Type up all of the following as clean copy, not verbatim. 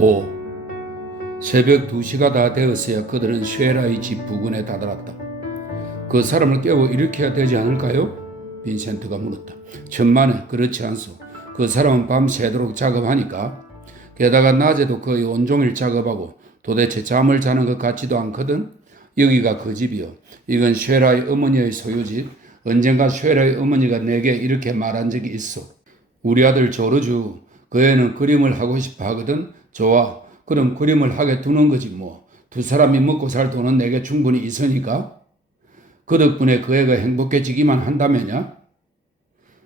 5. 새벽 2시가 다 되었어야 그들은 쉐라의 집 부근에 다다랐다. 그 사람을 깨워 일으켜야 되지 않을까요? 빈센트가 물었다. 천만에 그렇지 않소. 그 사람은 밤새도록 작업하니까. 게다가 낮에도 거의 온종일 작업하고 도대체 잠을 자는 것 같지도 않거든. 여기가 그 집이요. 이건 쉐라의 어머니의 소유집. 언젠가 쉐라의 어머니가 내게 이렇게 말한 적이 있어. 우리 아들 조르주, 그 애는 그림을 하고 싶어 하거든. 좋아. 그럼 그림을 하게 두는 거지 뭐. 두 사람이 먹고 살 돈은 내게 충분히 있으니까. 그 덕분에 그 애가 행복해지기만 한다면야.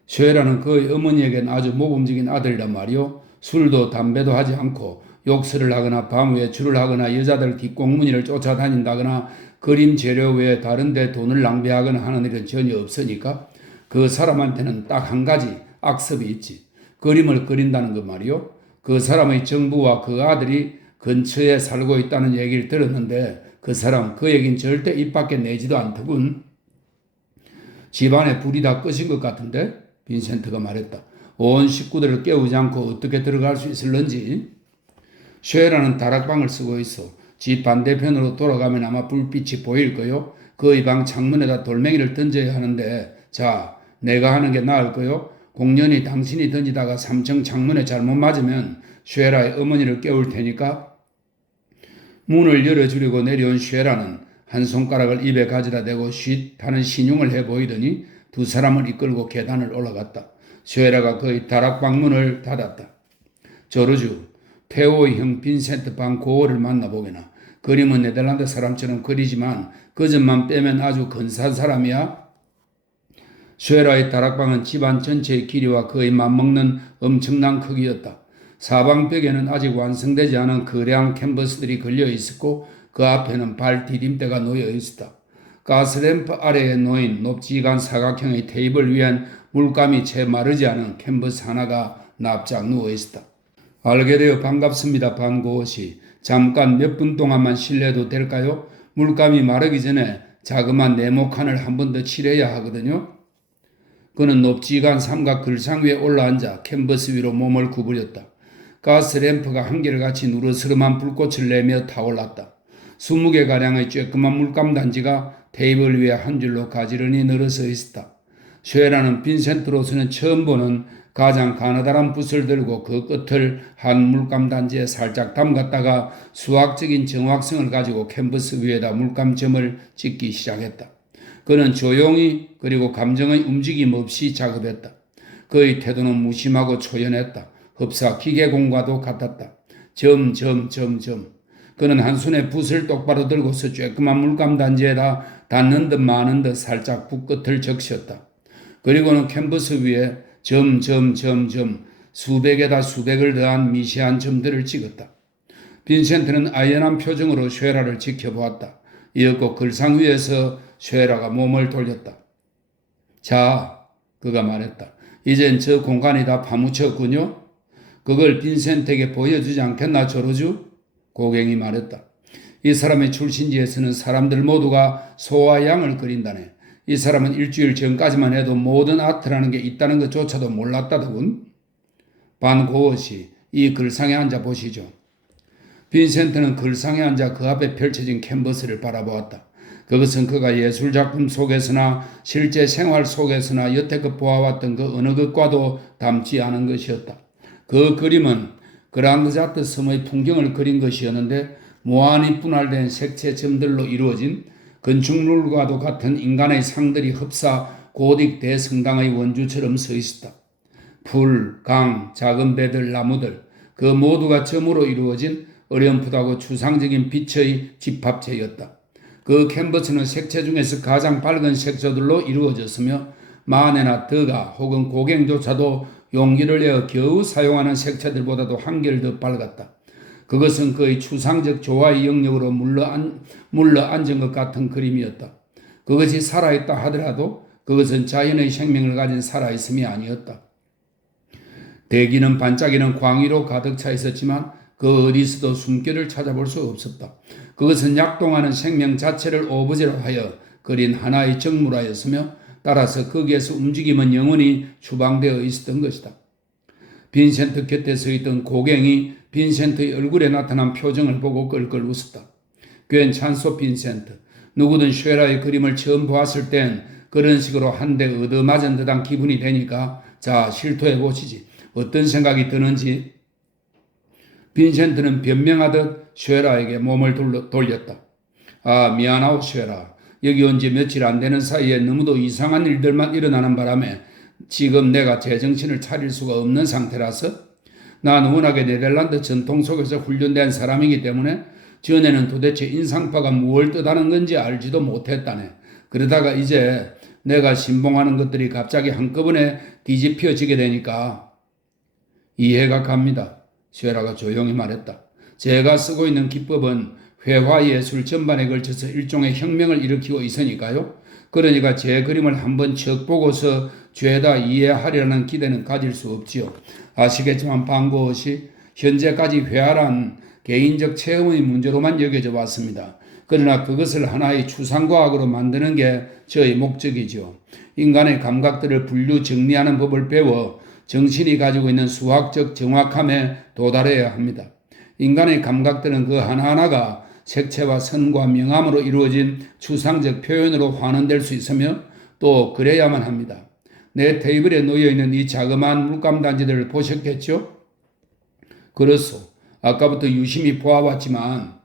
쉐라는 그의 어머니에겐 아주 모범적인 아들이란 말이요. 술도 담배도 하지 않고 욕설을 하거나 밤후에 줄을 하거나 여자들 뒷공무니를 쫓아다닌다거나 그림 재료 외에 다른 데 돈을 낭비하거나 하는 일은 전혀 없으니까 그 사람한테는 딱 한 가지 악습이 있지. 그림을 그린다는 것 말이요. 그 사람의 정부와 그 아들이 근처에 살고 있다는 얘기를 들었는데 그 사람 그 얘기는 절대 입 밖에 내지도 않더군. 집안에 불이 다 끄신 것 같은데? 빈센트가 말했다. 온 식구들을 깨우지 않고 어떻게 들어갈 수 있을런지. 쉐라는 다락방을 쓰고 있어. 집 반대편으로 돌아가면 아마 불빛이 보일 거요. 그의 방 창문에다 돌멩이를 던져야 하는데 자, 내가 하는 게 나을 거요. 공연히 당신이 던지다가 3층 창문에 잘못 맞으면 쉐라의 어머니를 깨울 테니까. 문을 열어주려고 내려온 쉐라는 한 손가락을 입에 가져다 대고 쉿 하는 신용을 해 보이더니 두 사람을 이끌고 계단을 올라갔다. 쉐라가 그의 다락방 문을 닫았다. 조르주, 테오의 형 빈센트 반 고어를 만나보게나. 그림은 네덜란드 사람처럼 그리지만 그 점만 빼면 아주 근사한 사람이야. 쉐라의 다락방은 집안 전체의 길이와 거의 맞먹는 엄청난 크기였다. 사방벽에는 아직 완성되지 않은 거대한 캔버스들이 걸려 있었고 그 앞에는 발 디딤대가 놓여 있었다. 가스램프 아래에 놓인 높지간 사각형의 테이블 위엔 물감이 채 마르지 않은 캔버스 하나가 납작 누워 있었다. 알게 되어 반갑습니다, 반고씨. 잠깐 몇 분 동안만 실례도 될까요? 물감이 마르기 전에 자그마한 네모칸을 한 번 더 칠해야 하거든요. 그는 높지간 삼각 글상 위에 올라앉아 캔버스 위로 몸을 구부렸다. 가스 램프가 한결같이 누르스름한 불꽃을 내며 타올랐다. 20개가량의 쬐끄만 물감 단지가 테이블 위에 한 줄로 가지런히 늘어서 있었다. 쉐라는 빈센트로서는 처음 보는 가장 가느다란 붓을 들고 그 끝을 한 물감 단지에 살짝 담갔다가 수학적인 정확성을 가지고 캔버스 위에다 물감점을 찍기 시작했다. 그는 조용히 그리고 감정의 움직임 없이 작업했다. 그의 태도는 무심하고 초연했다. 흡사 기계공과도 같았다. 점점점점. 그는 한 손에 붓을 똑바로 들고서 쬐끄만 물감 단지에다 닿는 듯 마는 듯 살짝 붓끝을 적셨다. 그리고는 캔버스 위에 점점점점 수백에다 수백을 더한 미세한 점들을 찍었다. 빈센트는 아연한 표정으로 쉐라를 지켜보았다. 이었고 글상 위에서 쉐라가 몸을 돌렸다. 자, 그가 말했다. 이젠 저 공간이 다 파묻혔군요. 그걸 빈센트에게 보여주지 않겠나 조르주? 고갱이 말했다. 이 사람의 출신지에서는 사람들 모두가 소와 양을 그린다네. 이 사람은 일주일 전까지만 해도 모든 아트라는 게 있다는 것조차도 몰랐다더군. 반고어씨, 이 글상에 앉아 보시죠. 빈센트는 글상에 앉아 그 앞에 펼쳐진 캔버스를 바라보았다. 그것은 그가 예술작품 속에서나 실제 생활 속에서나 여태껏 보아왔던 그 어느 것과도 닮지 않은 것이었다. 그 그림은 그란드자트 섬의 풍경을 그린 것이었는데 무한히 분할된 색채 점들로 이루어진 건축물과도 같은 인간의 상들이 흡사 고딕 대성당의 원주처럼 서 있었다. 풀, 강, 작은 배들, 나무들 그 모두가 점으로 이루어진 어렴풋하고 추상적인 빛의 집합체였다. 그 캔버스는 색채 중에서 가장 밝은 색소들로 이루어졌으며 마네나 드가 혹은 고갱조차도 용기를 내어 겨우 사용하는 색채들보다도 한결 더 밝았다. 그것은 그의 추상적 조화의 영역으로 물러앉은 것 같은 그림이었다. 그것이 살아있다 하더라도 그것은 자연의 생명을 가진 살아있음이 아니었다. 대기는 반짝이는 광위로 가득 차 있었지만 그 어디서도 숨결을 찾아볼 수 없었다. 그것은 약동하는 생명 자체를 오브제로 하여 그린 하나의 정물화였으며 따라서 거기에서 움직임은 영원히 추방되어 있었던 것이다. 빈센트 곁에 서 있던 고갱이 빈센트의 얼굴에 나타난 표정을 보고 끌끌 웃었다. 괜찮소 빈센트. 누구든 쉐라의 그림을 처음 보았을 땐 그런 식으로 한 대 얻어맞은 듯한 기분이 되니까 자 실토해 보시지. 어떤 생각이 드는지. 빈센트는 변명하듯 쉐라에게 몸을 돌렸다. 아 미안하오 쉐라. 여기 온 지 며칠 안 되는 사이에 너무도 이상한 일들만 일어나는 바람에 지금 내가 제정신을 차릴 수가 없는 상태라서 난 워낙에 네덜란드 전통 속에서 훈련된 사람이기 때문에 전에는 도대체 인상파가 무엇을 뜻하는 건지 알지도 못했다네. 그러다가 이제 내가 신봉하는 것들이 갑자기 한꺼번에 뒤집혀지게 되니까 이해가 갑니다. 쉐라가 조용히 말했다. 제가 쓰고 있는 기법은 회화예술 전반에 걸쳐서 일종의 혁명을 일으키고 있으니까요. 그러니까 제 그림을 한번 척 보고서 죄다 이해하려는 기대는 가질 수 없지요. 아시겠지만 방고시 현재까지 회화란 개인적 체험의 문제로만 여겨져 왔습니다. 그러나 그것을 하나의 추상과학으로 만드는 게 저의 목적이죠. 인간의 감각들을 분류 정리하는 법을 배워 정신이 가지고 있는 수학적 정확함에 도달해야 합니다. 인간의 감각들은 그 하나하나가 색채와 선과 명암으로 이루어진 추상적 표현으로 환원될 수 있으며 또 그래야만 합니다. 내 테이블에 놓여있는 이 자그마한 물감단지들을 보셨겠죠? 그렇소. 아까부터 유심히 보아왔지만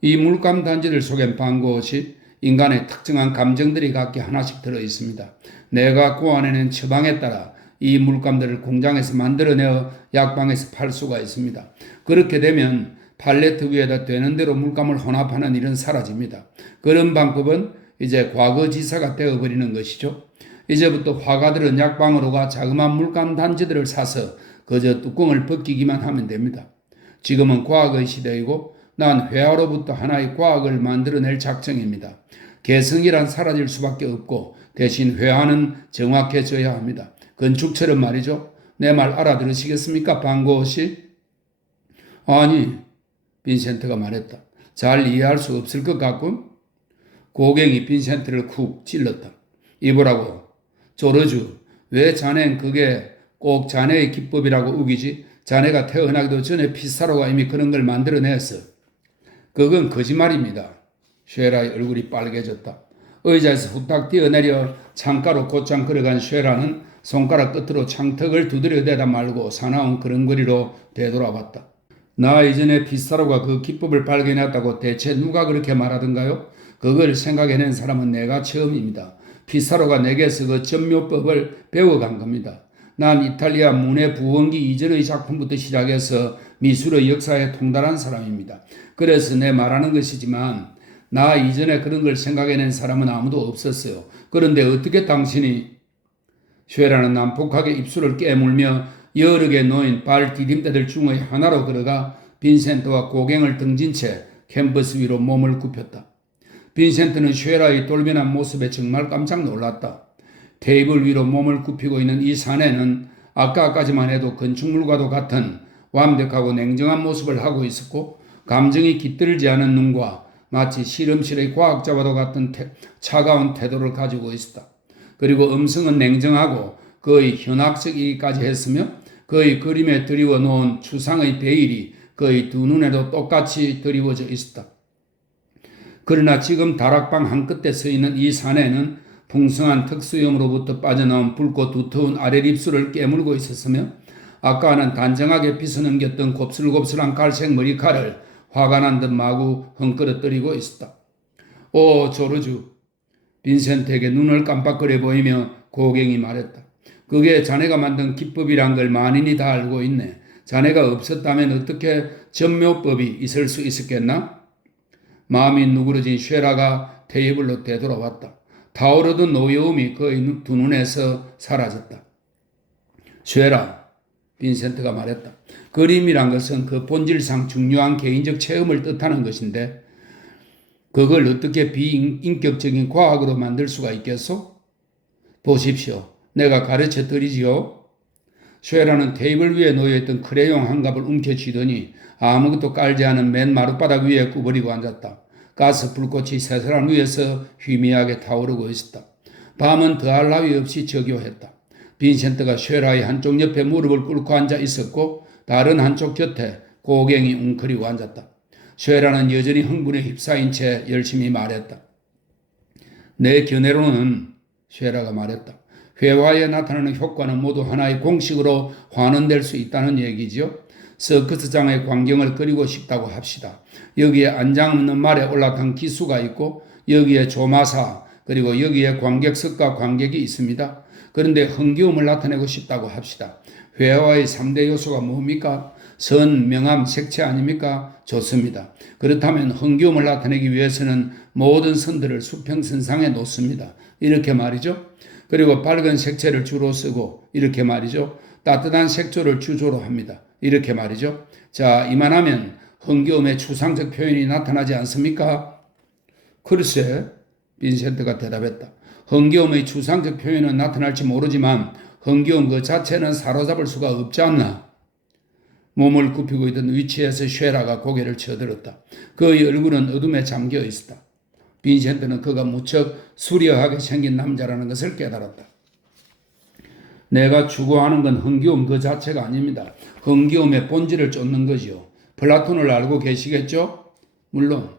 이 물감단지들 속엔 방곳이 인간의 특정한 감정들이 각기 하나씩 들어있습니다. 내가 고안해낸 처방에 따라 이 물감들을 공장에서 만들어내어 약방에서 팔 수가 있습니다. 그렇게 되면 팔레트 위에다 되는 대로 물감을 혼합하는 일은 사라집니다. 그런 방법은 이제 과거지사가 되어버리는 것이죠. 이제부터 화가들은 약방으로 가 자그마한 물감 단지들을 사서 그저 뚜껑을 벗기기만 하면 됩니다. 지금은 과학의 시대이고 난 회화로부터 하나의 과학을 만들어낼 작정입니다. 개성이란 사라질 수밖에 없고 대신 회화는 정확해져야 합니다. 건축처럼 말이죠. 내 말 알아들으시겠습니까? 방고씨? 아니, 빈센트가 말했다. 잘 이해할 수 없을 것 같군. 고갱이 빈센트를 쿡 찔렀다. 이보라고. 조르주, 왜 자넨 그게 꼭 자네의 기법이라고 우기지? 자네가 태어나기도 전에 피사로가 이미 그런 걸 만들어냈어. 그건 거짓말입니다. 쉐라의 얼굴이 빨개졌다. 의자에서 후딱 뛰어내려 창가로 곧장 걸어간 쉐라는 손가락 끝으로 창턱을 두드려대다 말고 사나운 그런거리로 되돌아봤다. 나 이전에 피사로가 그 기법을 발견했다고 대체 누가 그렇게 말하던가요? 그걸 생각해낸 사람은 내가 처음입니다. 피사로가 내게서 그 전묘법을 배워간 겁니다. 난 이탈리아 문예 부흥기 이전의 작품부터 시작해서 미술의 역사에 통달한 사람입니다. 그래서 내 말하는 것이지만 나 이전에 그런 걸 생각해낸 사람은 아무도 없었어요. 그런데 어떻게 당신이 쉐라는 난폭하게 입술을 깨물며 여러 개 놓인 발 디딤대들 중의 하나로 걸어가 빈센트와 고갱을 등진 채 캔버스 위로 몸을 굽혔다. 빈센트는 쉐라의 돌변한 모습에 정말 깜짝 놀랐다. 테이블 위로 몸을 굽히고 있는 이 사내는 아까까지만 해도 건축물과도 같은 완벽하고 냉정한 모습을 하고 있었고 감정이 깃들지 않은 눈과 마치 실험실의 과학자와도 같은 차가운 태도를 가지고 있었다. 그리고 음성은 냉정하고 거의 현학적이기까지 했으며 그의 그림에 드리워 놓은 추상의 베일이 그의 두 눈에도 똑같이 드리워져 있었다. 그러나 지금 다락방 한끝에 서 있는 이 사내는 풍성한 특수염으로부터 빠져나온 붉고 두터운 아랫입술을 깨물고 있었으며 아까는 단정하게 빗어넘겼던 곱슬곱슬한 갈색 머리칼을 화가 난 듯 마구 헝끌어뜨리고 있었다. 오 조르주. 빈센트에게 눈을 깜빡거려 보이며 고갱이 말했다. 그게 자네가 만든 기법이란 걸 만인이 다 알고 있네. 자네가 없었다면 어떻게 전묘법이 있을 수 있었겠나? 마음이 누그러진 쉐라가 테이블로 되돌아왔다. 타오르던 노여움이 그의 두 눈에서 사라졌다. 쉐라, 빈센트가 말했다. 그림이란 것은 그 본질상 중요한 개인적 체험을 뜻하는 것인데 그걸 어떻게 비인격적인 과학으로 만들 수가 있겠소? 보십시오. 내가 가르쳐 드리지요. 쉐라는 테이블 위에 놓여있던 크레용 한 갑을 움켜쥐더니 아무것도 깔지 않은 맨 마룻바닥 위에 구부리고 앉았다. 가스 불꽃이 새사람 위에서 희미하게 타오르고 있었다. 밤은 더할 나위 없이 저교했다. 빈센트가 쉐라의 한쪽 옆에 무릎을 꿇고 앉아 있었고 다른 한쪽 곁에 고갱이 웅크리고 앉았다. 쉐라는 여전히 흥분에 휩싸인 채 열심히 말했다. 내 견해로는 쉐라가 말했다. 회화에 나타나는 효과는 모두 하나의 공식으로 환원될 수 있다는 얘기지요. 서커스장의 광경을 그리고 싶다고 합시다. 여기에 안장 없는 말에 올라탄 기수가 있고 여기에 조마사 그리고 여기에 관객석과 관객이 있습니다. 그런데 흥겨움을 나타내고 싶다고 합시다. 회화의 3대 요소가 뭡니까? 선, 명암, 색채 아닙니까? 좋습니다. 그렇다면 흥겨움을 나타내기 위해서는 모든 선들을 수평선상에 놓습니다. 이렇게 말이죠. 그리고 밝은 색채를 주로 쓰고 이렇게 말이죠. 따뜻한 색조를 주조로 합니다. 이렇게 말이죠. 자, 이만하면 흥겨움의 추상적 표현이 나타나지 않습니까? 글쎄, 빈센트가 대답했다. 흥겨움의 추상적 표현은 나타날지 모르지만 흥겨움 그 자체는 사로잡을 수가 없지 않나? 몸을 굽히고 있던 위치에서 쉐라가 고개를 쳐들었다. 그의 얼굴은 어둠에 잠겨 있었다. 빈센트는 그가 무척 수려하게 생긴 남자라는 것을 깨달았다. 내가 추구하는 건 흥겨움 그 자체가 아닙니다. 흥겨움의 본질을 쫓는 거지요. 플라톤을 알고 계시겠죠? 물론.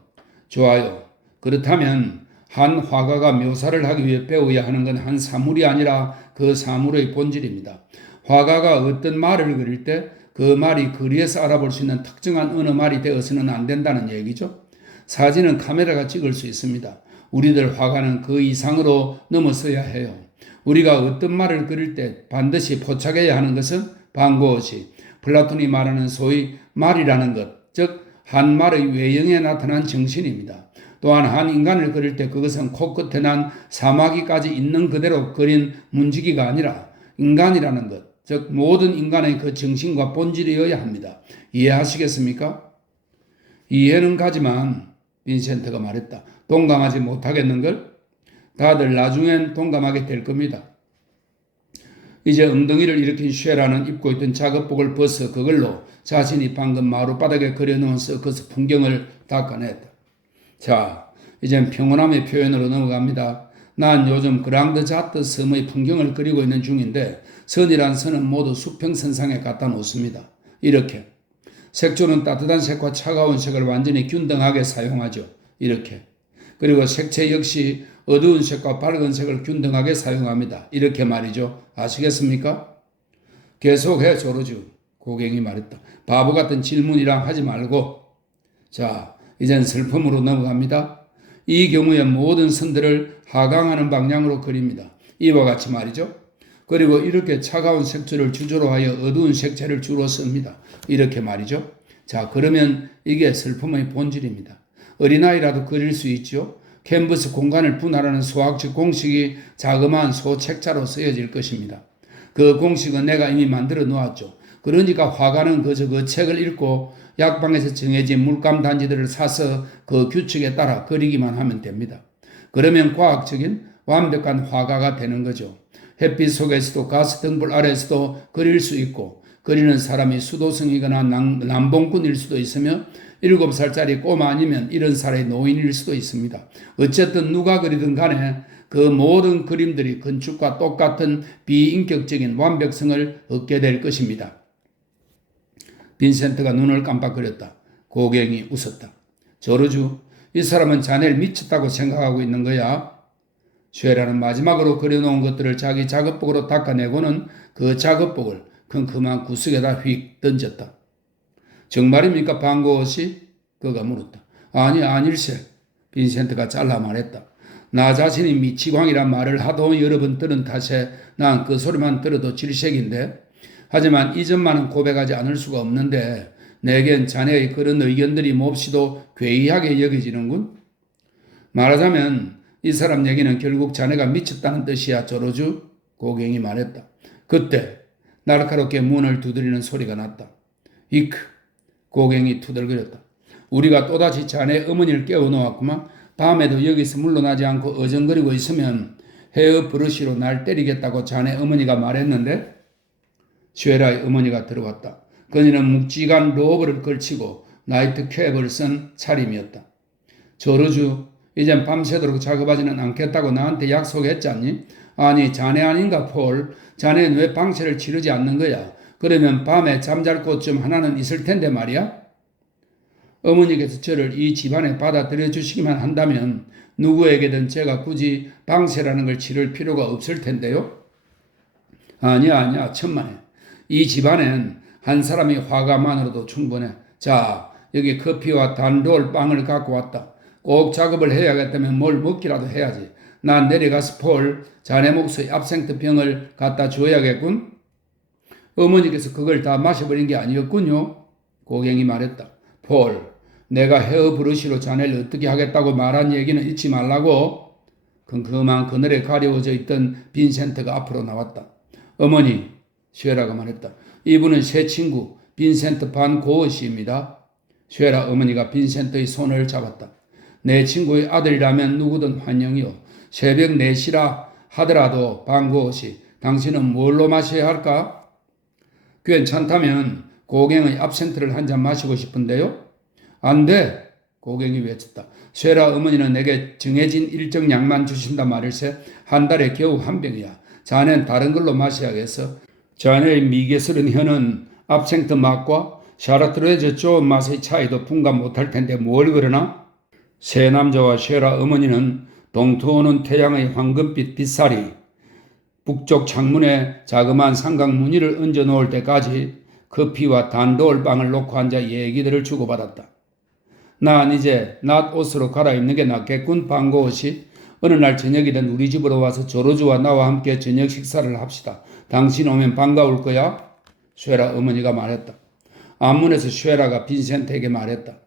좋아요. 그렇다면 한 화가가 묘사를 하기 위해 배워야 하는 건 한 사물이 아니라 그 사물의 본질입니다. 화가가 어떤 말을 그릴 때 그 말이 거리에서 알아볼 수 있는 특정한 어느 말이 되어서는 안 된다는 얘기죠. 사진은 카메라가 찍을 수 있습니다. 우리들 화가는 그 이상으로 넘어서야 해요. 우리가 어떤 말을 그릴 때 반드시 포착해야 하는 것은 방고시, 플라톤이 말하는 소위 말이라는 것, 즉 한 말의 외형에 나타난 정신입니다. 또한 한 인간을 그릴 때 그것은 코끝에 난 사마귀까지 있는 그대로 그린 문지기가 아니라 인간이라는 것, 즉 모든 인간의 그 정신과 본질이어야 합니다. 이해하시겠습니까? 이해는 가지만 빈센트가 말했다. 동감하지 못하겠는걸? 다들 나중엔 동감하게 될 겁니다. 이제 엉덩이를 일으킨 쉐라는 입고 있던 작업복을 벗어 그걸로 자신이 방금 마룻바닥에 그려놓은 서커스 풍경을 닦아냈다. 자, 이젠 평온함의 표현으로 넘어갑니다. 난 요즘 그랑드 자트 섬의 풍경을 그리고 있는 중인데 선이란 선은 모두 수평선상에 갖다 놓습니다. 이렇게. 색조는 따뜻한 색과 차가운 색을 완전히 균등하게 사용하죠. 이렇게. 그리고 색채 역시 어두운 색과 밝은 색을 균등하게 사용합니다. 이렇게 말이죠. 아시겠습니까? 계속해 조르주. 고갱이 말했다. 바보 같은 질문이랑 하지 말고. 자, 이젠 슬픔으로 넘어갑니다. 이 경우에 모든 선들을 하강하는 방향으로 그립니다. 이와 같이 말이죠. 그리고 이렇게 차가운 색조를 주조로 하여 어두운 색채를 주로 씁니다. 이렇게 말이죠. 자, 그러면 이게 슬픔의 본질입니다. 어린아이라도 그릴 수 있죠. 캔버스 공간을 분할하는 수학적 공식이 자그마한 소책자로 쓰여질 것입니다. 그 공식은 내가 이미 만들어 놓았죠. 그러니까 화가는 그저 그 책을 읽고 약방에서 정해진 물감 단지들을 사서 그 규칙에 따라 그리기만 하면 됩니다. 그러면 과학적인 완벽한 화가가 되는 거죠. 햇빛 속에서도 가스 등불 아래에서도 그릴 수 있고 그리는 사람이 수도승이거나 남봉꾼일 수도 있으며 7살짜리 꼬마 아니면 이런 살의 노인일 수도 있습니다. 어쨌든 누가 그리든 간에 그 모든 그림들이 건축과 똑같은 비인격적인 완벽성을 얻게 될 것입니다. 빈센트가 눈을 깜빡거렸다. 고갱이 웃었다. 조르주, 이 사람은 자네를 미쳤다고 생각하고 있는 거야. 쉐라는 마지막으로 그려놓은 것들을 자기 작업복으로 닦아내고는 그 작업복을 큼큼한 구석에다 휙 던졌다. 정말입니까, 방고씨? 그가 물었다. 아니, 아닐세. 빈센트가 잘라 말했다. 나 자신이 미치광이란 말을 하도 여러 번 들은 탓에 난 그 소리만 들어도 질색인데 하지만 이 점만은 고백하지 않을 수가 없는데 내겐 자네의 그런 의견들이 몹시도 괴이하게 여겨지는군. 말하자면 이 사람 얘기는 결국 자네가 미쳤다는 뜻이야, 조르주. 고갱이 말했다. 그때 날카롭게 문을 두드리는 소리가 났다. 이크. 고갱이 투덜거렸다. 우리가 또다시 자네 어머니를 깨워놓았구만. 밤에도 여기서 물러나지 않고 어정거리고 있으면 헤어 브러쉬로 날 때리겠다고 자네 어머니가 말했는데 쉐라의 어머니가 들어왔다. 그녀는 묵직한 로브를 걸치고 나이트 캡을 쓴 차림이었다. 조르주, 이젠 밤새도록 작업하지는 않겠다고 나한테 약속했잖니? 아니, 자네 아닌가, 폴? 자네는 왜 방채를 치르지 않는 거야? 그러면 밤에 잠잘 곳 좀 하나는 있을 텐데 말이야. 어머니께서 저를 이 집안에 받아들여 주시기만 한다면 누구에게든 제가 굳이 방세라는 걸 치를 필요가 없을 텐데요. 아니야, 천만에. 이 집안엔 한 사람이 화가만으로도 충분해. 자, 여기 커피와 단돌 빵을 갖고 왔다. 꼭 작업을 해야겠다면 뭘 먹기라도 해야지. 난 내려가서 폴, 자네 몫의 압생트 병을 갖다 줘야겠군. 어머니께서 그걸 다 마셔버린 게 아니었군요. 고갱이 말했다. 폴, 내가 헤어 브러쉬로 자네를 어떻게 하겠다고 말한 얘기는 잊지 말라고. 컴컴한 그늘에 가려워져 있던 빈센트가 앞으로 나왔다. 어머니, 쉐라가 말했다. 이분은 새 친구 빈센트 반 고어씨입니다. 쉐라 어머니가 빈센트의 손을 잡았다. 내 친구의 아들이라면 누구든 환영이요. 새벽 4시라 하더라도 반 고어씨, 당신은 뭘로 마셔야 할까? 괜찮다면 고갱의 압센트를 한 잔 마시고 싶은데요. 안 돼! 고갱이 외쳤다. 쉐라 어머니는 내게 정해진 일정 양만 주신다 말일세. 한 달에 겨우 한 병이야. 자넨 다른 걸로 마셔야겠어. 자네의 미개스런 혀는 압생트 맛과 샤르트레즈 좋은 맛의 차이도 분간 못할 텐데 뭘 그러나? 새 남자와 쉐라 어머니는 동트오는 태양의 황금빛 빗살이 북쪽 창문에 자그마한 삼각 무늬를 얹어 놓을 때까지 커피와 단돌빵을 놓고 앉아 얘기들을 주고받았다. 난 이제 낮 옷으로 갈아입는 게 낫겠군. 반고옷이. 어느 날 저녁이든 우리 집으로 와서 조르주와 나와 함께 저녁 식사를 합시다. 당신 오면 반가울 거야. 쉐라 어머니가 말했다. 앞문에서 쉐라가 빈센트에게 말했다.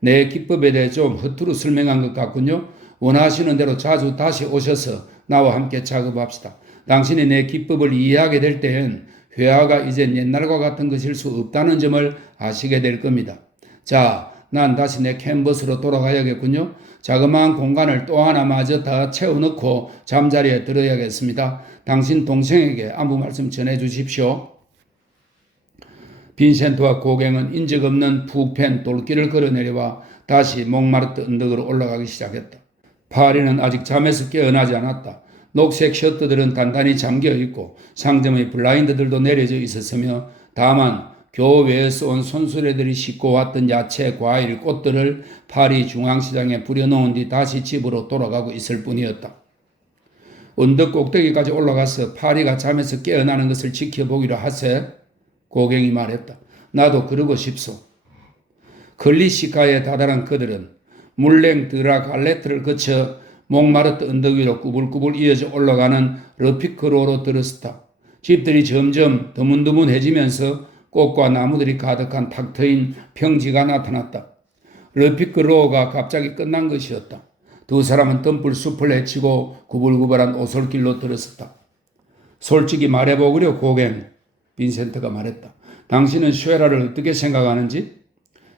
내 기법에 대해 좀 허투루 설명한 것 같군요. 원하시는 대로 자주 다시 오셔서 나와 함께 작업합시다. 당신이 내 기법을 이해하게 될 때엔 회화가 이젠 옛날과 같은 것일 수 없다는 점을 아시게 될 겁니다. 자, 난 다시 내 캔버스로 돌아가야겠군요. 자그마한 공간을 또 하나 마저 다 채워넣고 잠자리에 들어야겠습니다. 당신 동생에게 안부 말씀 전해주십시오. 빈센트와 고갱은 인적 없는 푹 팬 돌길을 걸어내려와 다시 몽마르트 언덕으로 올라가기 시작했다. 파리는 아직 잠에서 깨어나지 않았다. 녹색 셔터들은 단단히 잠겨있고 상점의 블라인드들도 내려져 있었으며 다만 교외에서 온 손수레들이 싣고 왔던 야채, 과일, 꽃들을 파리 중앙시장에 부려놓은 뒤 다시 집으로 돌아가고 있을 뿐이었다. 언덕 꼭대기까지 올라가서 파리가 잠에서 깨어나는 것을 지켜보기로 하세. 고갱이 말했다. 나도 그러고 싶소. 글리시카에 다다른 그들은 물랭 드라 갈레트를 거쳐 몽마르트 언덕 위로 꾸불꾸불 이어져 올라가는 러피크로로 들었다. 집들이 점점 드문드문해지면서 꽃과 나무들이 가득한 탁 트인 평지가 나타났다. 러피크로가 갑자기 끝난 것이었다. 두 사람은 덤불 숲을 헤치고 구불구불한 오솔길로 들었었다. 솔직히 말해보구려 고갱, 빈센트가 말했다. 당신은 쉐라를 어떻게 생각하는지?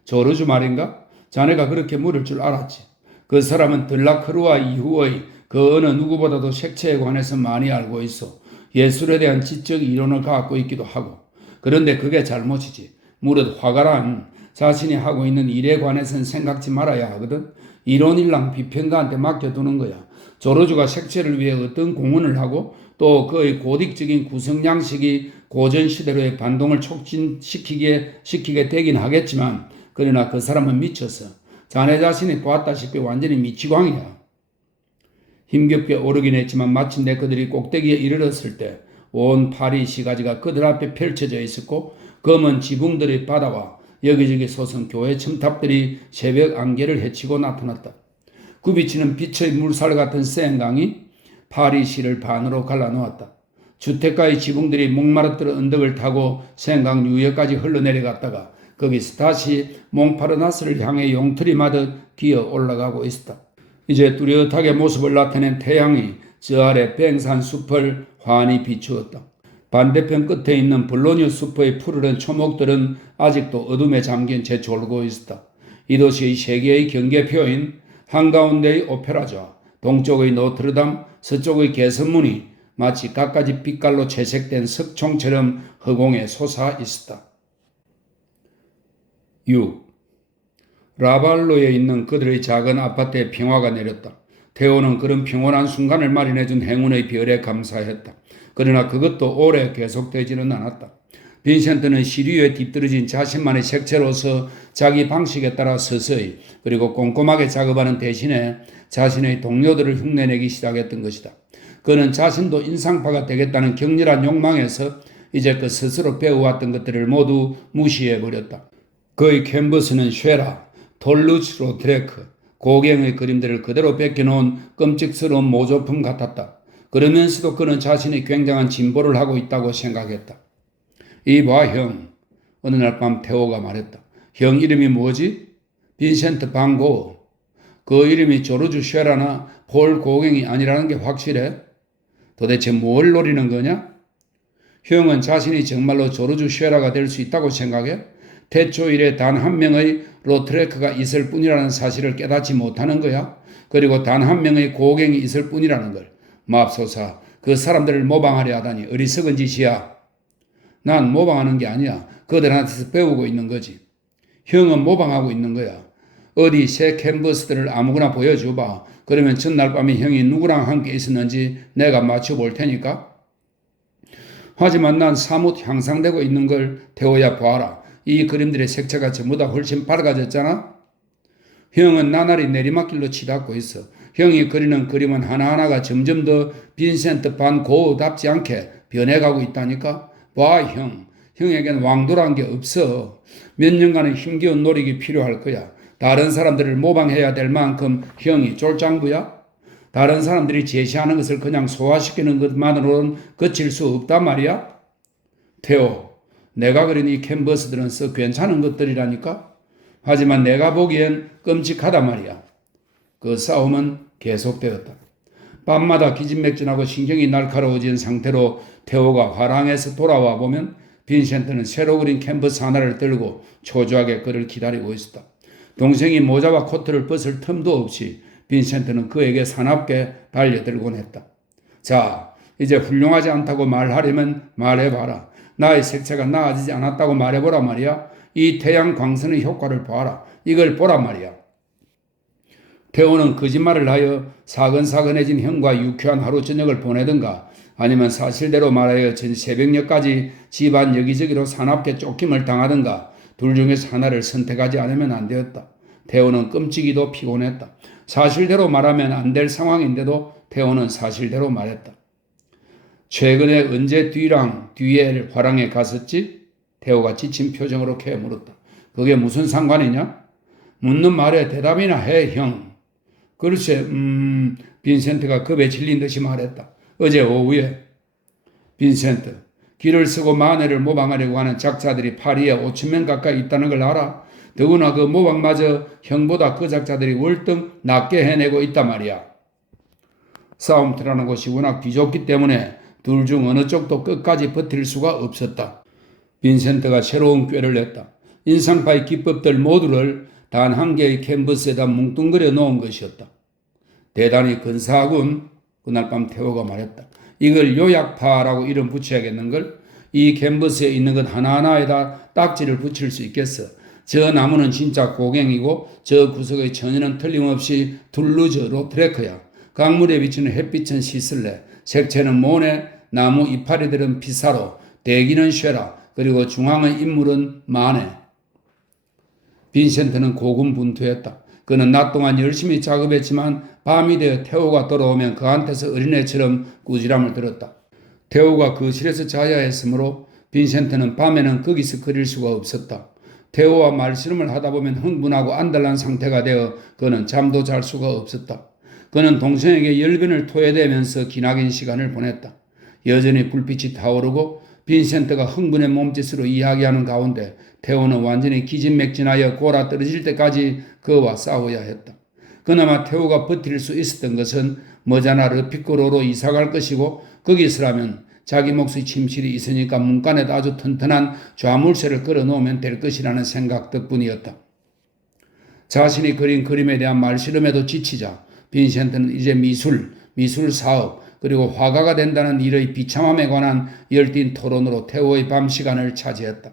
조르주 말인가? 자네가 그렇게 물을 줄 알았지. 그 사람은 들라크루아 이후의 그 어느 누구보다도 색채에 관해서 많이 알고 있어. 예술에 대한 지적 이론을 갖고 있기도 하고. 그런데 그게 잘못이지. 무릇 화가란 자신이 하고 있는 일에 관해서는 생각지 말아야 하거든. 이론일랑 비평가한테 맡겨두는 거야. 조르주가 색채를 위해 어떤 공헌을 하고 또 그의 고딕적인 구성 양식이 고전 시대로의 반동을 촉진시키게 되긴 하겠지만 그러나 그 사람은 미쳤어. 자네 자신이 보았다시피 완전히 미치광이야. 힘겹게 오르긴 했지만 마침내 그들이 꼭대기에 이르렀을 때 온 파리 시가지가 그들 앞에 펼쳐져 있었고 검은 지붕들의 바다와 여기저기 솟은 교회 첨탑들이 새벽 안개를 헤치고 나타났다. 굽이치는 빛의 물살 같은 센강이 파리시를 반으로 갈라놓았다. 주택가의 지붕들이 몽마르트 언덕을 타고 센강 유역까지 흘러내려갔다가 거기서 다시 몽파르나스를 향해 용트림하듯 기어 올라가고 있었다. 이제 뚜렷하게 모습을 나타낸 태양이 저 아래 뱅산 숲을 환히 비추었다. 반대편 끝에 있는 볼로뉴 숲의 푸르른 초목들은 아직도 어둠에 잠긴 채 졸고 있었다. 이 도시의 세계의 경계표인 한가운데의 오페라좌, 동쪽의 노트르담, 서쪽의 개선문이 마치 갖가지 빛깔로 채색된 석총처럼 허공에 솟아 있었다. 6. 라발로에 있는 그들의 작은 아파트에 평화가 내렸다. 테오는 그런 평온한 순간을 마련해준 행운의 별에 감사했다. 그러나 그것도 오래 계속되지는 않았다. 빈센트는 시류에 뒤떨어진 자신만의 색채로서 자기 방식에 따라 서서히 그리고 꼼꼼하게 작업하는 대신에 자신의 동료들을 흉내내기 시작했던 것이다. 그는 자신도 인상파가 되겠다는 격렬한 욕망에서 이제껏 스스로 배워왔던 것들을 모두 무시해버렸다. 그의 캔버스는 쉐라, 톨루츠 로트레크, 고갱의 그림들을 그대로 베껴놓은 끔찍스러운 모조품 같았다. 그러면서도 그는 자신이 굉장한 진보를 하고 있다고 생각했다. 이봐 형, 어느 날 밤 테오가 말했다. 형 이름이 뭐지? 빈센트 반 고어. 그 이름이 조르주 쉐라나 폴 고갱이 아니라는 게 확실해? 도대체 뭘 노리는 거냐? 형은 자신이 정말로 조르주 쉐라가 될 수 있다고 생각해? 태초 이래 단 한 명의 로트레크가 있을 뿐이라는 사실을 깨닫지 못하는 거야? 그리고 단 한 명의 고갱이 있을 뿐이라는 걸. 맙소사, 그 사람들을 모방하려 하다니 어리석은 짓이야. 난 모방하는 게 아니야. 그들한테서 배우고 있는 거지. 형은 모방하고 있는 거야. 어디 새 캔버스들을 아무거나 보여줘봐. 그러면 전날 밤에 형이 누구랑 함께 있었는지 내가 맞춰볼 테니까. 하지만 난 사뭇 향상되고 있는 걸 태호야 봐라. 이 그림들의 색채가 전부 다 훨씬 밝아졌잖아. 형은 나날이 내리막길로 치닫고 있어. 형이 그리는 그림은 하나하나가 점점 더 빈센트 반 고흐답지 않게 변해가고 있다니까. 봐 형, 형에겐 왕도란 게 없어. 몇 년간의 힘겨운 노력이 필요할 거야. 다른 사람들을 모방해야 될 만큼 형이 쫄짱부야? 다른 사람들이 제시하는 것을 그냥 소화시키는 것만으로는 그칠 수 없단 말이야? 테오, 내가 그린 이 캔버스들은 썩 괜찮은 것들이라니까? 하지만 내가 보기엔 끔찍하단 말이야. 그 싸움은 계속되었다. 밤마다 기진맥진하고 신경이 날카로워진 상태로 테오가 화랑에서 돌아와 보면 빈센트는 새로 그린 캔버스 하나를 들고 초조하게 그를 기다리고 있었다. 동생이 모자와 코트를 벗을 틈도 없이 빈센트는 그에게 사납게 달려들곤 했다. 자, 이제 훌륭하지 않다고 말하려면 말해봐라. 나의 색채가 나아지지 않았다고 말해보라 말이야. 이 태양 광선의 효과를 봐라. 이걸 보라 말이야. 태호는 거짓말을 하여 사근사근해진 형과 유쾌한 하루 저녁을 보내든가 아니면 사실대로 말하여 전 새벽녘까지 집안 여기저기로 사납게 쫓김을 당하든가 둘 중에서 하나를 선택하지 않으면 안 되었다. 태호는 끔찍이도 피곤했다. 사실대로 말하면 안 될 상황인데도 태호는 사실대로 말했다. 최근에 언제 뒤에 화랑에 갔었지? 태호가 지친 표정으로 캐물었다. 그게 무슨 상관이냐? 묻는 말에 대답이나 해, 형. 글쎄, 빈센트가 겁에 질린 듯이 말했다. 어제 오후에. 빈센트, 길을 쓰고 마네를 모방하려고 하는 작자들이 파리에 5,000명 가까이 있다는 걸 알아? 더구나 그 모방마저 형보다 그 작자들이 월등 낫게 해내고 있단 말이야. 싸움터라는 곳이 워낙 뒤좁기 때문에 둘 중 어느 쪽도 끝까지 버틸 수가 없었다. 빈센트가 새로운 꾀를 냈다. 인상파의 기법들 모두를 단 한 개의 캔버스에다 뭉뚱그려 놓은 것이었다. 대단히 근사하군. 그날 밤 태호가 말했다. 이걸 요약파라고 이름 붙여야겠는걸? 이 캔버스에 있는 것 하나하나에다 딱지를 붙일 수 있겠어. 저 나무는 진짜 고갱이고 저 구석의 천연은 틀림없이 둘루즈 로트레크야. 강물에 비치는 햇빛은 시슬레, 색채는 모네, 나무 이파리들은 피사로, 대기는 쉐라, 그리고 중앙의 인물은 마네. 빈센트는 고군분투했다. 그는 낮 동안 열심히 작업했지만 밤이 되어 태호가 돌아오면 그한테서 어린애처럼 꾸지람을 들었다. 태호가 거실에서 자야 했으므로 빈센트는 밤에는 거기서 그릴 수가 없었다. 태호와 말씨름을 하다 보면 흥분하고 안달난 상태가 되어 그는 잠도 잘 수가 없었다. 그는 동생에게 열변을 토해대면서 기나긴 시간을 보냈다. 여전히 불빛이 타오르고 빈센트가 흥분의 몸짓으로 이야기하는 가운데 태호는 완전히 기진맥진하여 골아 떨어질 때까지 그와 싸워야 했다. 그나마 태호가 버틸 수 있었던 것은 머자나 르피코로로 이사갈 것이고 거기서라면 자기 몫의 침실이 있으니까 문간에도 아주 튼튼한 좌물쇠를 걸어놓으면 될 것이라는 생각 덕분이었다. 자신이 그린 그림에 대한 말씨름에도 지치자 빈센트는 이제 미술 사업 그리고 화가가 된다는 일의 비참함에 관한 열띤 토론으로 태호의 밤 시간을 차지했다.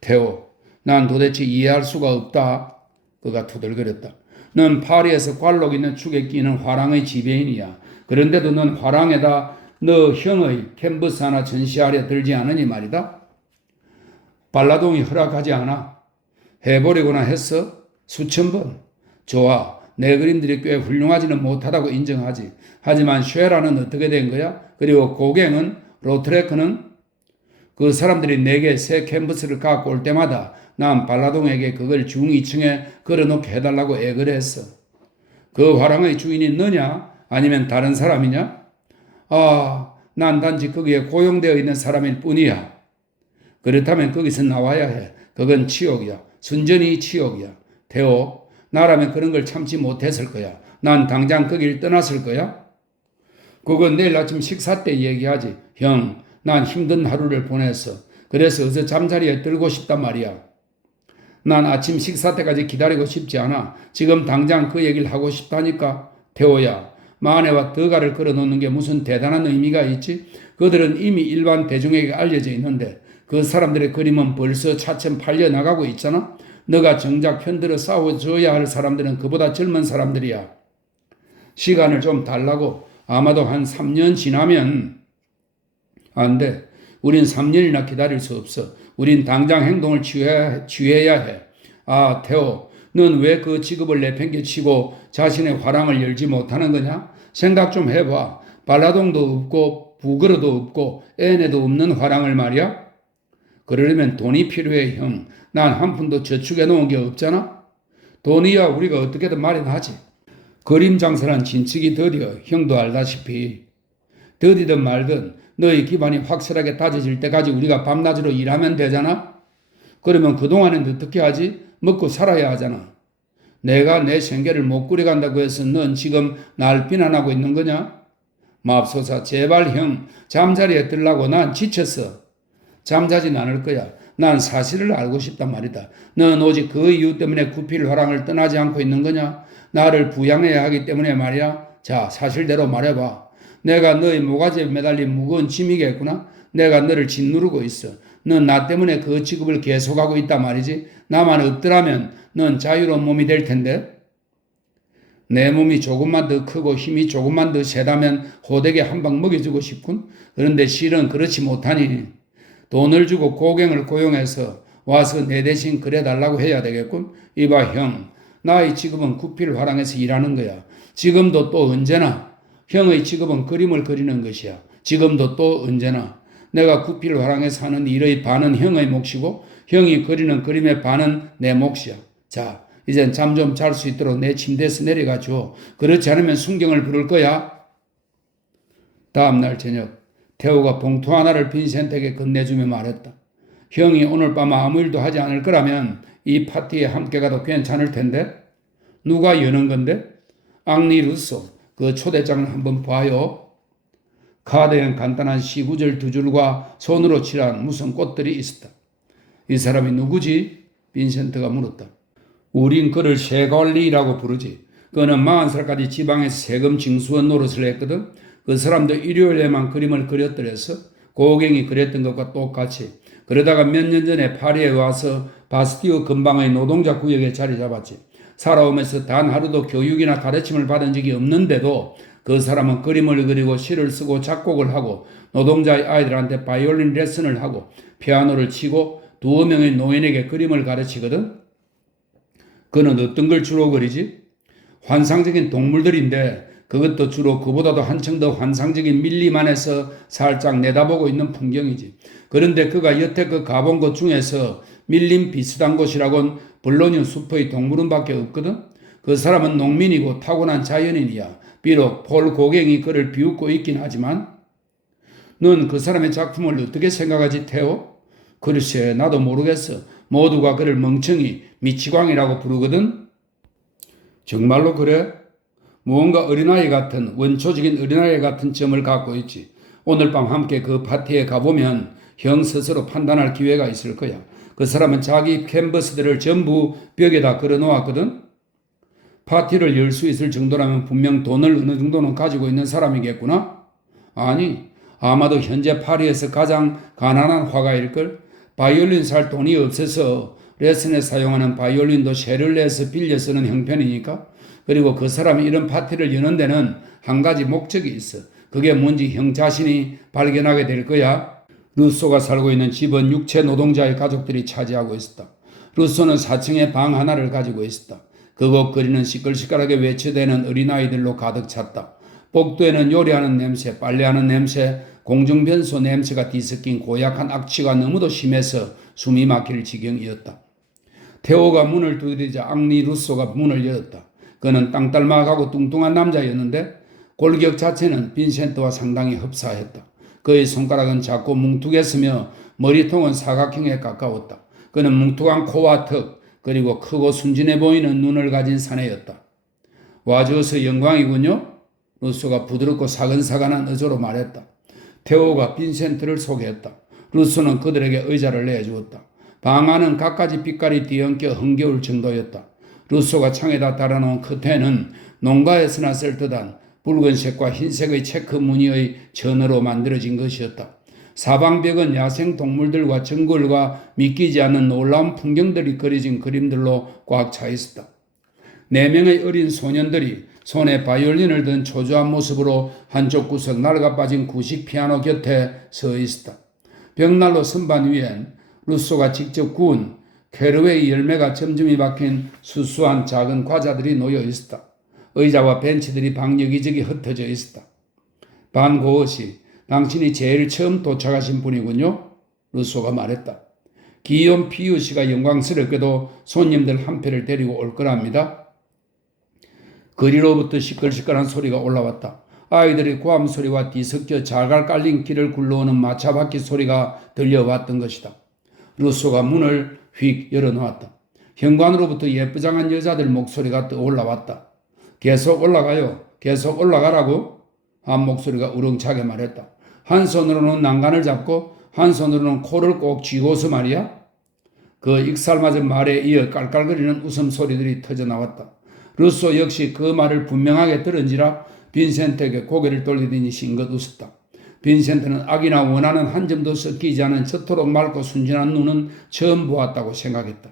태호, 난 도대체 이해할 수가 없다. 그가 투덜거렸다. 넌 파리에서 관록 있는 축에 끼는 화랑의 지배인이야. 그런데도 넌 화랑에다 너 형의 캔버스 하나 전시하려 들지 않으니 말이다. 발라동이 허락하지 않아. 해보려고나 했어? 수천 번. 좋아. 내 그림들이 꽤 훌륭하지는 못하다고 인정하지. 하지만 쉐라는 어떻게 된 거야? 그리고 고갱은, 로트레크는? 그 사람들이 내게 새 캔버스를 갖고 올 때마다 난 발라동에게 그걸 중2층에 걸어놓게 해달라고 애걸 했어. 그 화랑의 주인이 너냐? 아니면 다른 사람이냐? 아, 난 단지 거기에 고용되어 있는 사람일 뿐이야. 그렇다면 거기서 나와야 해. 그건 치욕이야. 순전히 치욕이야. 태호, 나라면 그런 걸 참지 못했을 거야. 난 당장 거길 떠났을 거야. 그건 내일 아침 식사 때 얘기하지. 형, 난 힘든 하루를 보냈어. 그래서 어서 잠자리에 들고 싶단 말이야. 난 아침 식사 때까지 기다리고 싶지 않아. 지금 당장 그 얘기를 하고 싶다니까. 태호야, 마네와 더가를 걸어놓는 게 무슨 대단한 의미가 있지? 그들은 이미 일반 대중에게 알려져 있는데 그 사람들의 그림은 벌써 차츰 팔려나가고 있잖아. 너가 정작 편들어 싸워줘야 할 사람들은 그보다 젊은 사람들이야. 시간을 좀 달라고. 아마도 한 3년 지나면 안 돼. 우린 3년이나 기다릴 수 없어. 우린 당장 행동을 취해야 해. 아, 태호, 넌 왜 그 직업을 내팽개치고 자신의 화랑을 열지 못하는 거냐? 생각 좀 해봐. 발라동도 없고 부그러도 없고 애네도 없는 화랑을 말이야? 그러려면 돈이 필요해, 형. 난 한 푼도 저축해 놓은 게 없잖아? 돈이야 우리가 어떻게든 마련하지. 그림 장사란 진측이 더디어. 형도 알다시피. 더디든 말든 너의 기반이 확실하게 다져질 때까지 우리가 밤낮으로 일하면 되잖아? 그러면 그동안엔 어떻게 하지? 먹고 살아야 하잖아. 내가 내 생계를 못 꾸려간다고 해서 넌 지금 날 비난하고 있는 거냐? 맙소사, 제발 형, 잠자리에 들라고. 난 지쳤어. 잠자진 않을 거야. 난 사실을 알고 싶단 말이다. 넌 오직 그 이유 때문에 구필 화랑을 떠나지 않고 있는 거냐? 나를 부양해야 하기 때문에 말이야. 자, 사실대로 말해봐. 내가 너의 모가지에 매달린 무거운 짐이겠구나? 내가 너를 짓누르고 있어. 넌 나 때문에 그 직업을 계속하고 있단 말이지. 나만 없더라면 넌 자유로운 몸이 될 텐데. 내 몸이 조금만 더 크고 힘이 조금만 더 세다면 호되게 한 방 먹여주고 싶군. 그런데 실은 그렇지 못하니 돈을 주고 고갱을 고용해서 와서 내 대신 그래달라고 해야 되겠군. 이봐 형, 나의 직업은 구필화랑에서 일하는 거야. 지금도 또 언제나. 형의 직업은 그림을 그리는 것이야. 지금도 또 언제나. 내가 구필화랑에서 하는 일의 반은 형의 몫이고 형이 그리는 그림의 반은 내 몫이야. 자, 이젠 잠 좀 잘 수 있도록 내 침대에서 내려가 줘. 그렇지 않으면 순경을 부를 거야. 다음날 저녁 태호가 봉투 하나를 빈센트에게 건네주며 말했다. 형이 오늘 밤 아무 일도 하지 않을 거라면 이 파티에 함께 가도 괜찮을 텐데. 누가 여는 건데? 앙리 루소. 그 초대장을 한번 봐요. 카드엔 간단한 시구절 2줄과 손으로 칠한 무슨 꽃들이 있었다. 이 사람이 누구지? 빈센트가 물었다. 우린 그를 셰갈리라고 부르지. 그는 40살까지 지방에서 세금 징수원 노릇을 했거든. 그 사람도 일요일에만 그림을 그렸더랬어. 고갱이 그렸던 것과 똑같이. 그러다가 몇 년 전에 파리에 와서 바스티오 근방의 노동자 구역에 자리 잡았지. 살아오면서 단 하루도 교육이나 가르침을 받은 적이 없는데도 그 사람은 그림을 그리고 시를 쓰고 작곡을 하고 노동자의 아이들한테 바이올린 레슨을 하고 피아노를 치고 2명의 노인에게 그림을 가르치거든. 그는 어떤 걸 주로 그리지? 환상적인 동물들인데 그것도 주로 그보다도 한층 더 환상적인 밀림안에서 살짝 내다보고 있는 풍경이지. 그런데 그가 여태 그 가본 것 중에서 밀림 비슷한 곳이라곤 블로뉴 숲의 동물원밖에 없거든. 그 사람은 농민이고 타고난 자연인이야. 비록 폴 고갱이 그를 비웃고 있긴 하지만. 넌 그 사람의 작품을 어떻게 생각하지, 태호? 글쎄, 나도 모르겠어. 모두가 그를 멍청이, 미치광이라고 부르거든. 정말로 그래? 무언가 어린아이 같은, 원초적인 어린아이 같은 점을 갖고 있지. 오늘 밤 함께 그 파티에 가보면 형 스스로 판단할 기회가 있을 거야. 그 사람은 자기 캔버스들을 전부 벽에다 걸어놓았거든. 파티를 열 수 있을 정도라면 분명 돈을 어느 정도는 가지고 있는 사람이겠구나? 아니, 아마도 현재 파리에서 가장 가난한 화가일걸? 바이올린 살 돈이 없어서 레슨에 사용하는 바이올린도 세를 내서 빌려 쓰는 형편이니까. 그리고 그 사람이 이런 파티를 여는 데는 한 가지 목적이 있어. 그게 뭔지 형 자신이 발견하게 될 거야. 루소가 살고 있는 집은 육체 노동자의 가족들이 차지하고 있었다. 루소는 4층에 방 하나를 가지고 있었다. 그곳 거리는 시끌시끌하게 외쳐대는 어린아이들로 가득 찼다. 복도에는 요리하는 냄새, 빨래하는 냄새, 공중변소 냄새가 뒤섞인 고약한 악취가 너무도 심해서 숨이 막힐 지경이었다. 테오가 문을 두드리자 앙리 루소가 문을 열었다. 그는 땅딸막하고 뚱뚱한 남자였는데 골격 자체는 빈센트와 상당히 흡사했다. 그의 손가락은 작고 뭉툭했으며 머리통은 사각형에 가까웠다. 그는 뭉툭한 코와 턱 그리고 크고 순진해 보이는 눈을 가진 사내였다. 와주어서 영광이군요. 루소가 부드럽고 사근사근한 어조로 말했다. 테오가 빈센트를 소개했다. 루소는 그들에게 의자를 내주었다. 방 안은 갖가지 빛깔이 뒤엉켜 흥겨울 정도였다. 루소가 창에다 달아놓은 커튼은 농가에서나 쓸 듯한 붉은색과 흰색의 체크 무늬의 천으로 만들어진 것이었다. 사방벽은 야생동물들과 정글과 믿기지 않는 놀라운 풍경들이 그려진 그림들로 꽉 차 있었다. 4명의 어린 소년들이 손에 바이올린을 든 초조한 모습으로 한쪽 구석 낡아 빠진 구식 피아노 곁에 서 있었다. 벽난로 선반 위엔 루소가 직접 구운 캐러웨이 열매가 점점이 박힌 수수한 작은 과자들이 놓여 있었다. 의자와 벤치들이 방 여기저기 흩어져 있었다. 반 고엇이 당신이 제일 처음 도착하신 분이군요. 루소가 말했다. 기욤 피우 씨가 영광스럽게도 손님들 한 패를 데리고 올 거랍니다. 거리로부터 시끌시끌한 소리가 올라왔다. 아이들의 고함 소리와 뒤섞여 잘갈 깔린 길을 굴러오는 마차바퀴 소리가 들려왔던 것이다. 루소가 문을 휙 열어놓았다. 현관으로부터 예쁘장한 여자들 목소리가 떠올라왔다. 계속 올라가요. 계속 올라가라고? 한 목소리가 우렁차게 말했다. 한 손으로는 난간을 잡고 한 손으로는 코를 꼭 쥐고서 말이야. 그 익살맞은 말에 이어 깔깔거리는 웃음소리들이 터져나왔다. 루소 역시 그 말을 분명하게 들은지라 빈센트에게 고개를 돌리더니 싱긋 웃었다. 빈센트는 악이나 원하는 한 점도 섞이지 않은 저토록 맑고 순진한 눈은 처음 보았다고 생각했다.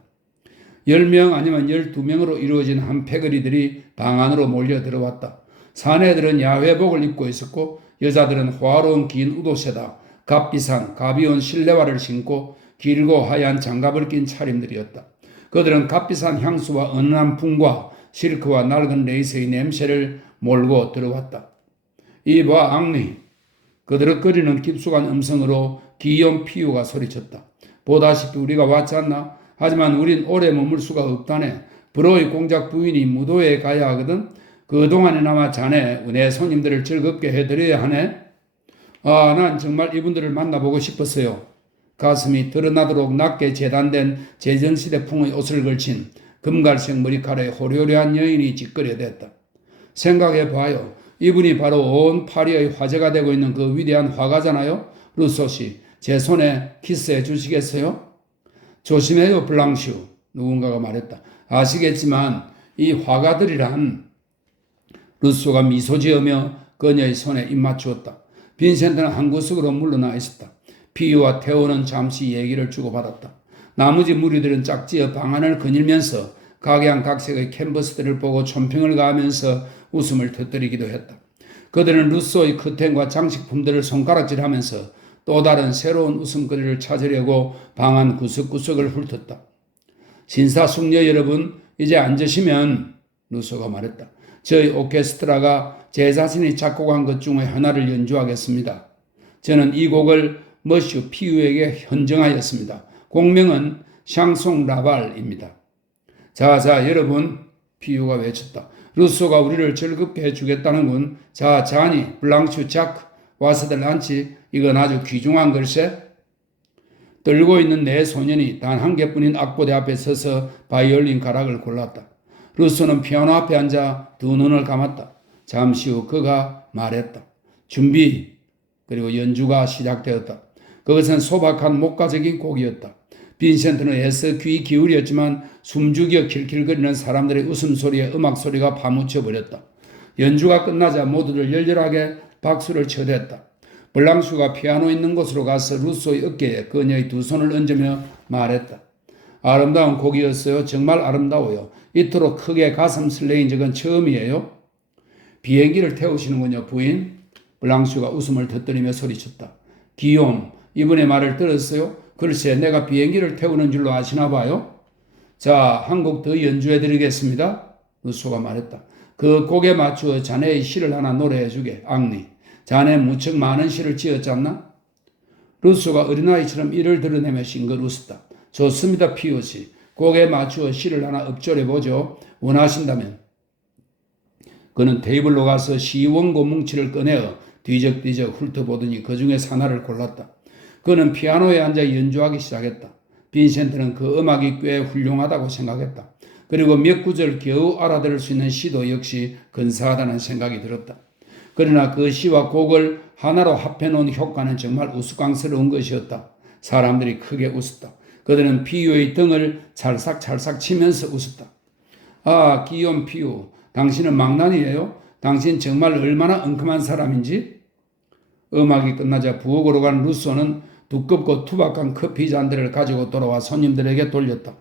10명 아니면 12명으로 이루어진 한 패거리들이 방 안으로 몰려 들어왔다. 사내들은 야회복을 입고 있었고 여자들은 호화로운 긴 우도새다 값비싼 가비온 실내화를 신고 길고 하얀 장갑을 낀 차림들이었다. 그들은 값비싼 향수와 은은한 풍과 실크와 낡은 레이스의 냄새를 몰고 들어왔다. 이봐 앙리. 그드럭거리는 깊숙한 음성으로 기욤 피우가 소리쳤다. 보다시피 우리가 왔지 않나? 하지만 우린 오래 머물 수가 없다네. 브로이 공작 부인이 무도회에 가야 하거든. 그동안에나마 자네 내 손님들을 즐겁게 해드려야 하네. 아, 난 정말 이분들을 만나보고 싶었어요. 가슴이 드러나도록 낮게 재단된 제정시대풍의 옷을 걸친 금갈색 머리카락에 호려려한 여인이 찌끄려댔다. 생각해봐요. 이분이 바로 온 파리의 화제가 되고 있는 그 위대한 화가잖아요. 루소 씨, 제 손에 키스해 주시겠어요? 조심해요, 블랑슈. 누군가가 말했다. 아시겠지만 이 화가들이란 루소가 미소 지으며 그녀의 손에 입 맞추었다. 빈센트는 한 구석으로 물러나 있었다. 피유와 테오는 잠시 얘기를 주고받았다. 나머지 무리들은 짝지어 방안을 거닐면서 각양각색의 캔버스들을 보고 촌평을 가하면서 웃음을 터뜨리기도 했다. 그들은 루소의 커튼과 장식품들을 손가락질하면서 또 다른 새로운 웃음거리를 찾으려고 방안 구석구석을 훑었다. 신사숙녀 여러분, 이제 앉으시면 루소가 말했다. 저희 오케스트라가 제 자신이 작곡한 것 중에 하나를 연주하겠습니다. 저는 이 곡을 머슈 피우에게 헌정하였습니다. 곡명은 샹송 라발입니다. 자, 여러분, 피우가 외쳤다. 루소가 우리를 즐겁게 해주겠다는군. 자, 자니, 블랑슈, 자크, 와서들 앉지. 이건 아주 귀중한 걸세. 떨고 있는 네 소년이 단 한 개뿐인 악보대 앞에 서서 바이올린 가락을 골랐다. 루소는 피아노 앞에 앉아 두 눈을 감았다. 잠시 후 그가 말했다. 준비. 그리고 연주가 시작되었다. 그것은 소박한 목가적인 곡이었다. 빈센트는 애써 귀 기울였지만 숨죽여 킬킬거리는 사람들의 웃음소리에 음악소리가 파묻혀 버렸다. 연주가 끝나자 모두들 열렬하게 박수를 쳐댔다. 블랑슈가 피아노 있는 곳으로 가서 루소의 어깨에 그녀의 두 손을 얹으며 말했다. 아름다운 곡이었어요. 정말 아름다워요. 이토록 크게 가슴 설레인 적은 처음이에요. 비행기를 태우시는군요, 부인. 블랑슈가 웃음을 터뜨리며 소리쳤다. 기욤, 이분의 말을 들었어요? 글쎄, 내가 비행기를 태우는 줄로 아시나 봐요? 자, 한 곡 더 연주해 드리겠습니다. 루소가 말했다. 그 곡에 맞추어 자네의 시를 하나 노래해 주게, 앙리. 자네 무척 많은 시를 지었잖나? 루소가 어린아이처럼 이를 드러내며 싱긋 웃었다. 좋습니다, 피오시. 곡에 맞추어 시를 하나 읊조려 보죠. 원하신다면. 그는 테이블로 가서 시 원고 뭉치를 꺼내어 뒤적뒤적 훑어보더니 그 중에 하나를 골랐다. 그는 피아노에 앉아 연주하기 시작했다. 빈센트는 그 음악이 꽤 훌륭하다고 생각했다. 그리고 몇 구절 겨우 알아들을 수 있는 시도 역시 근사하다는 생각이 들었다. 그러나 그 시와 곡을 하나로 합해놓은 효과는 정말 우스꽝스러운 것이었다. 사람들이 크게 웃었다. 그들은 피오의 등을 찰싹찰싹 치면서 웃었다. 아, 기욤 피오, 당신은 망나니예요? 당신 정말 얼마나 엉큼한 사람인지? 음악이 끝나자 부엌으로 간 루소는 두껍고 투박한 커피 잔들을 가지고 돌아와 손님들에게 돌렸다.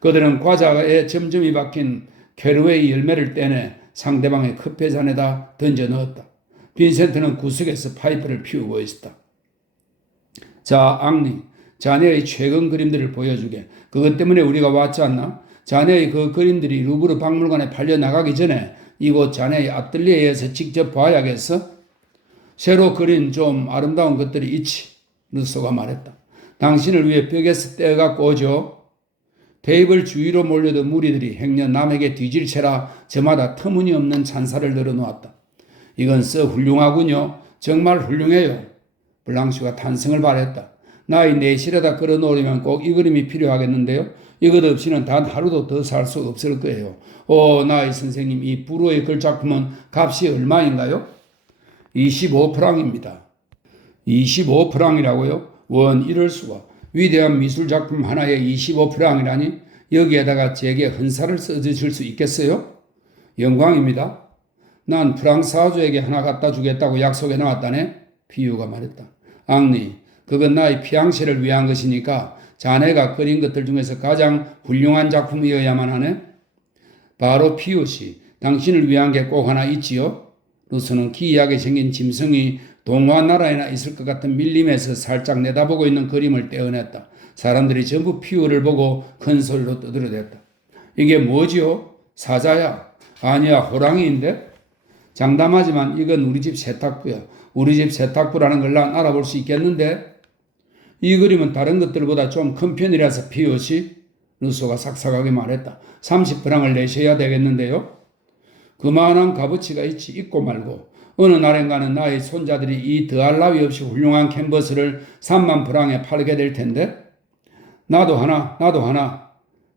그들은 과자에 점점이 박힌 캐러웨이 열매를 떼내 상대방의 커피 잔에다 던져 넣었다. 빈센트는 구석에서 파이프를 피우고 있었다. 자, 앙리, 자네의 최근 그림들을 보여주게. 그것 때문에 우리가 왔지 않나? 자네의 그 그림들이 루브르 박물관에 팔려나가기 전에 이곳 자네의 아틀리에에서 직접 봐야겠어? 새로 그린 좀 아름다운 것들이 있지. 루소가 말했다. 당신을 위해 벽에서 떼어갖고 오죠. 테이블 주위로 몰려든 무리들이 행여 남에게 뒤질채라 저마다 터무니없는 찬사를 늘어놓았다. 이건 썩 훌륭하군요. 정말 훌륭해요. 블랑슈가 탄성을 발했다. 나의 내실에다 끌어놓으려면 꼭 이 그림이 필요하겠는데요. 이것 없이는 단 하루도 더 살 수 없을 거예요. 오, 나의 선생님, 이 불후의 글작품은 값이 얼마인가요? 25프랑입니다. 25프랑이라고요? 원, 이럴 수가. 위대한 미술작품 하나에 25프랑이라니? 여기에다가 제게 헌사를 써주실 수 있겠어요? 영광입니다. 난 프랑스 사주에게 하나 갖다 주겠다고 약속해 나왔다네? 피유가 말했다. 앙리, 그건 나의 피앙시를 위한 것이니까 자네가 그린 것들 중에서 가장 훌륭한 작품이어야만 하네? 바로 피유씨, 당신을 위한 게 꼭 하나 있지요? 루스는 기이하게 생긴 짐승이 동화 나라에나 있을 것 같은 밀림에서 살짝 내다보고 있는 그림을 떼어냈다. 사람들이 전부 피유를 보고 큰 소리로 떠들어댔다. 이게 뭐지요? 사자야? 아니야, 호랑이인데? 장담하지만 이건 우리 집 세탁부야. 우리 집 세탁부라는 걸 난 알아볼 수 있겠는데? 이 그림은 다른 것들보다 좀 큰 편이라서 피우시? 루소가 삭삭하게 말했다. 30프랑을 내셔야 되겠는데요? 그만한 값어치가 있고 말고 어느 날엔가는 나의 손자들이 이 더할 나위 없이 훌륭한 캔버스를 3만 프랑에 팔게 될 텐데? 나도 하나.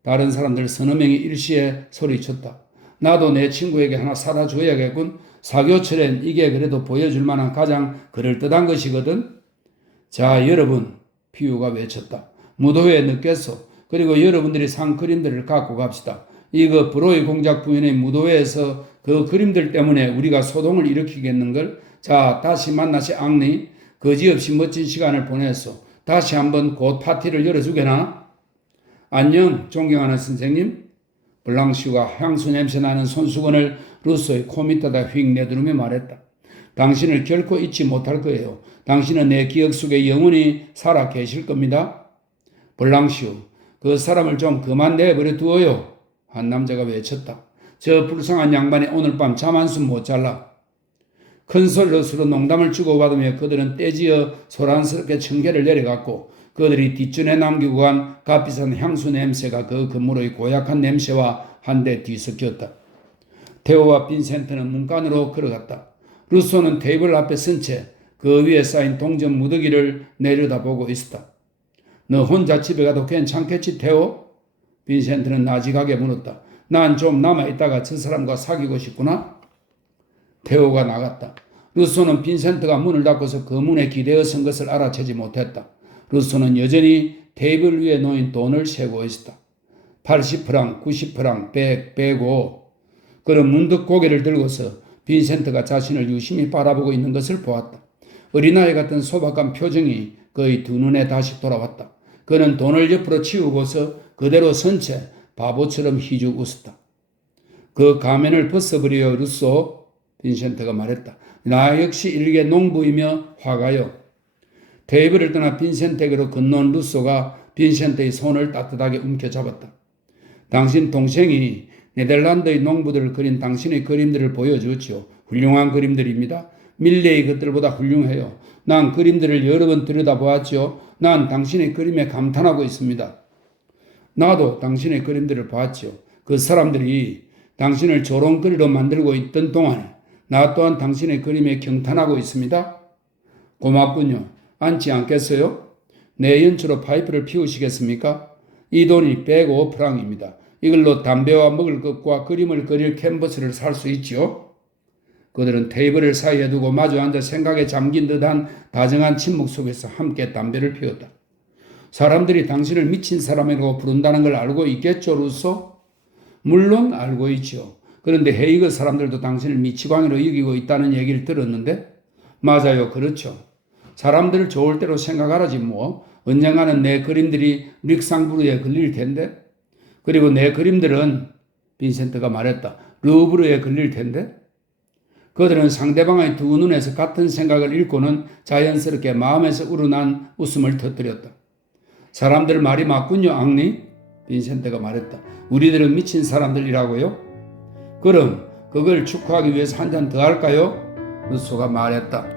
다른 사람들 서너 명이 일시에 소리쳤다. 나도 내 친구에게 하나 사다 줘야겠군. 사교철엔 이게 그래도 보여줄 만한 가장 그럴듯한 것이거든. 자, 여러분, 피우가 외쳤다. 무도회에 늦겠소. 그리고 여러분들이 산 그림들을 갖고 갑시다. 이거 브로이 공작 부인의 무도회에서 그 그림들 때문에 우리가 소동을 일으키겠는걸. 자, 다시 만나시 앙리. 거지없이 멋진 시간을 보냈소. 다시 한번 곧 파티를 열어주게나. 안녕, 존경하는 선생님. 블랑슈가 향수 냄새 나는 손수건을 루소의 코 밑에다 휙 내두르며 말했다. 당신을 결코 잊지 못할 거예요. 당신은 내 기억 속에 영원히 살아 계실 겁니다. 블랑슈, 그 사람을 좀 그만 내버려 두어요. 한 남자가 외쳤다. 저 불쌍한 양반이 오늘 밤 잠 한숨 못 잘라. 큰 소리로 서로 농담을 주고받으며 그들은 떼지어 소란스럽게 청계를 내려갔고 그들이 뒷전에 남기고 간 값비싼 향수 냄새가 그 건물의 고약한 냄새와 한데 뒤섞였다. 테오와 빈센트는 문간으로 걸어갔다. 루소는 테이블 앞에 선 채 그 위에 쌓인 동전 무더기를 내려다보고 있었다. 너 혼자 집에 가도 괜찮겠지, 테오? 빈센트는 나직하게 물었다. 난 좀 남아있다가 저 사람과 사귀고 싶구나? 테오가 나갔다. 루소는 빈센트가 문을 닫고서 그 문에 기대어 선 것을 알아채지 못했다. 루소는 여전히 테이블 위에 놓인 돈을 세고 있었다. 80프랑, 90프랑, 100, 105. 그는 문득 고개를 들고서 빈센트가 자신을 유심히 바라보고 있는 것을 보았다. 어린아이 같은 소박한 표정이 그의 두 눈에 다시 돌아왔다. 그는 돈을 옆으로 치우고서 그대로 선 채 바보처럼 희죽 웃었다. 그 가면을 벗어버려 루소, 빈센트가 말했다. 나 역시 일개 농부이며 화가요. 테이블을 떠나 빈센트에게로 건너온 루소가 빈센트의 손을 따뜻하게 움켜잡았다. 당신 동생이 네덜란드의 농부들을 그린 당신의 그림들을 보여주었죠. 훌륭한 그림들입니다. 밀레의 것들보다 훌륭해요. 난 그림들을 여러 번 들여다보았죠. 난 당신의 그림에 감탄하고 있습니다. 나도 당신의 그림들을 봤죠. 그 사람들이 당신을 조롱거리로 만들고 있던 동안에 나 또한 당신의 그림에 경탄하고 있습니다. 고맙군요. 앉지 않겠어요? 내 연초로 파이프를 피우시겠습니까? 이 돈이 105프랑입니다. 이걸로 담배와 먹을 것과 그림을 그릴 캔버스를 살 수 있지요. 그들은 테이블을 사이에 두고 마주 앉아 생각에 잠긴 듯한 다정한 침묵 속에서 함께 담배를 피웠다. 사람들이 당신을 미친 사람이라고 부른다는 걸 알고 있겠죠, 루소? 물론 알고 있죠. 그런데 헤이그 사람들도 당신을 미치광이로 여기고 있다는 얘기를 들었는데 맞아요, 그렇죠. 사람들을 좋을 대로 생각하라지 뭐. 언젠가는 내 그림들이 릭상부르에 걸릴 텐데. 그리고 내 그림들은 빈센트가 말했다. 루브르에 걸릴 텐데. 그들은 상대방의 두 눈에서 같은 생각을 읽고는 자연스럽게 마음에서 우러난 웃음을 터뜨렸다. 사람들 말이 맞군요, 앙리. 빈센트가 말했다. 우리들은 미친 사람들이라고요? 그럼 그걸 축하하기 위해서 한 잔 더 할까요? 루소가 말했다.